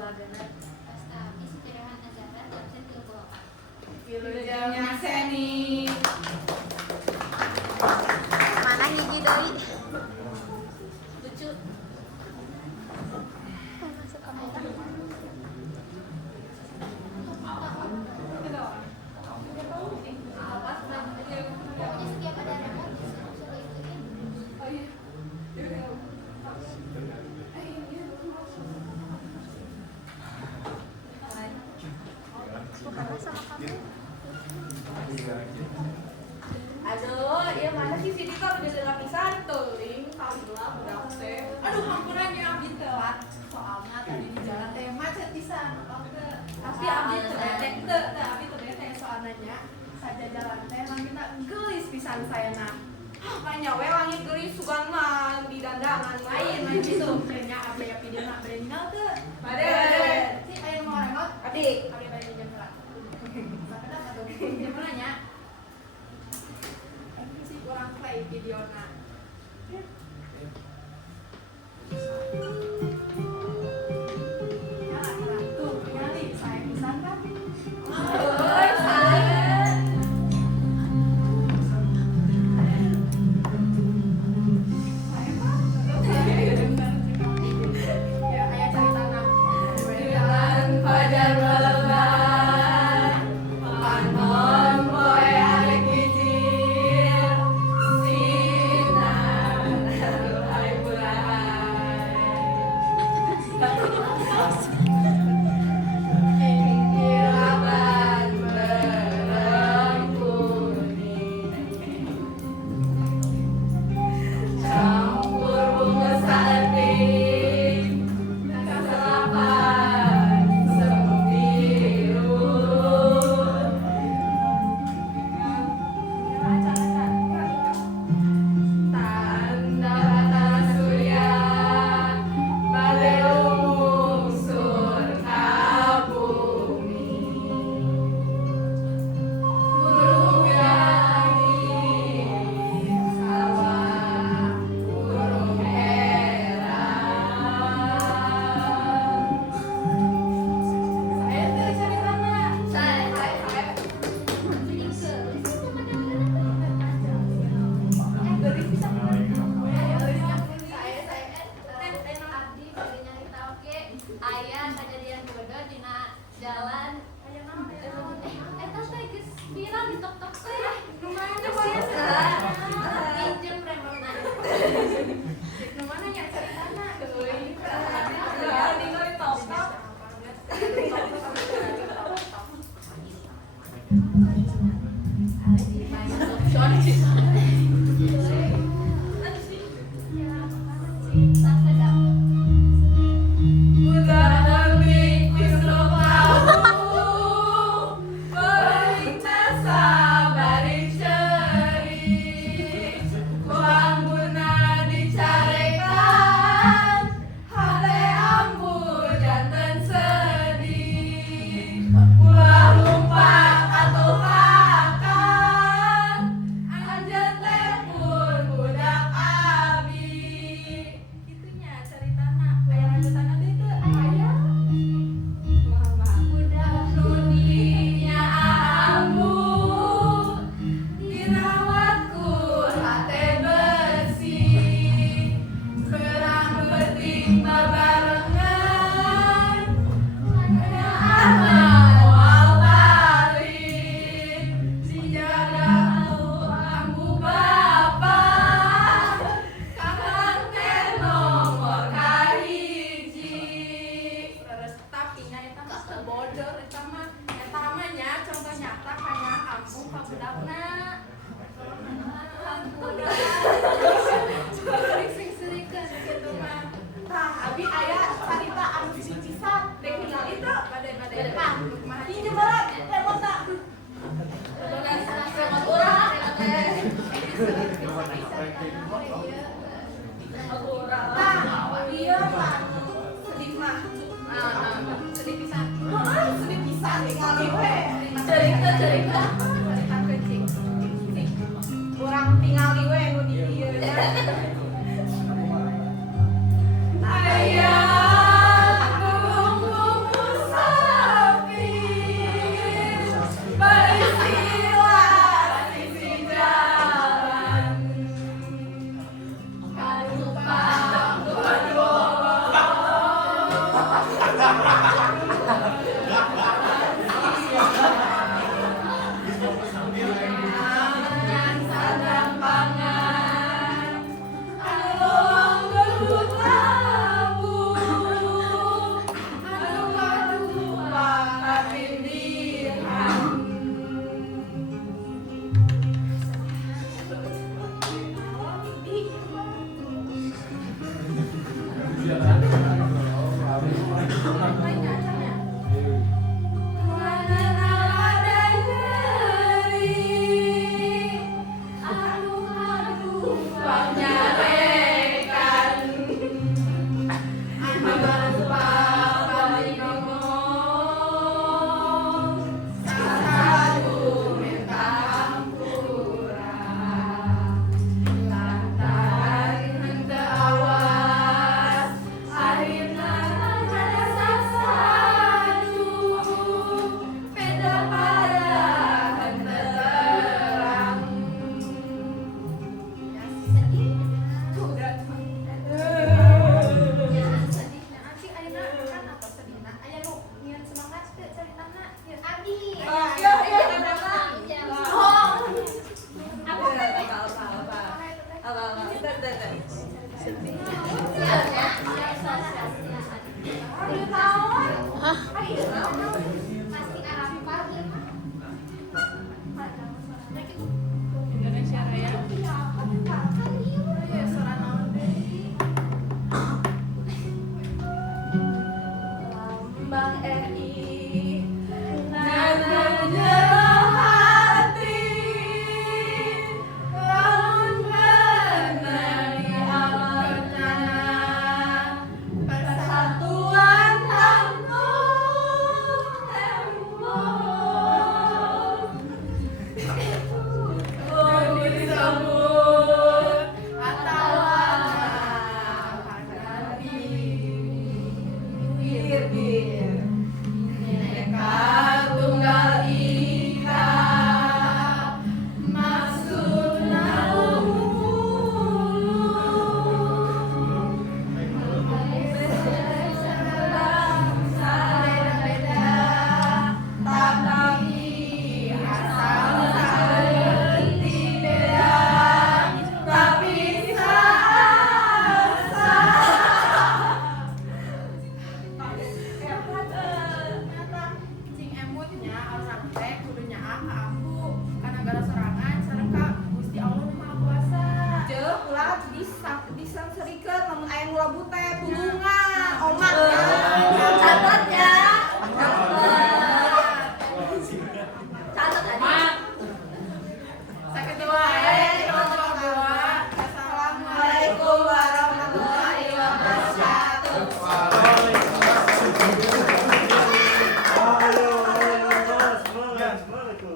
keluargana pasta isi kirahan ajaran absen 34. Wilujengnya Seni. Mana gigi doi? Lucu. Masuk kamera. Pokoknya setiap ada remote suruh ituin. Bukanlah sama kamu. Aduh, iya mana sih Siti kok udah dengar pisan tuh link alhamdulillah udah teh. Aduh, hampurannya abdi telat. Soalnya tadi di jalan teh macet pisan. Tapi abdi teu abdi teu bete soalnya saja jalan teh langitna geulis pisan sayana. Makanya we langit geulis sugan mah di dandangan main gitu. Nya abdi aya videona berenal teu. Bade. Si aya mau remote? Abdi bade jam berapa? Sakedak atuh jam mana nya? Orang play videona. Ya, tuh, nyali saya pisan kan? Oi, saya. Saya kan? Ya, aya caritana. Jalan fajar melebar, panon poe arek hijir. Ayah kejadian bodoh dina jalan eta teh geus viral di TikTok teh. Lumayan teh biasa. Pinjem remona. Nu mana nya caritana? Euy. Ya, dino di TikTok. Di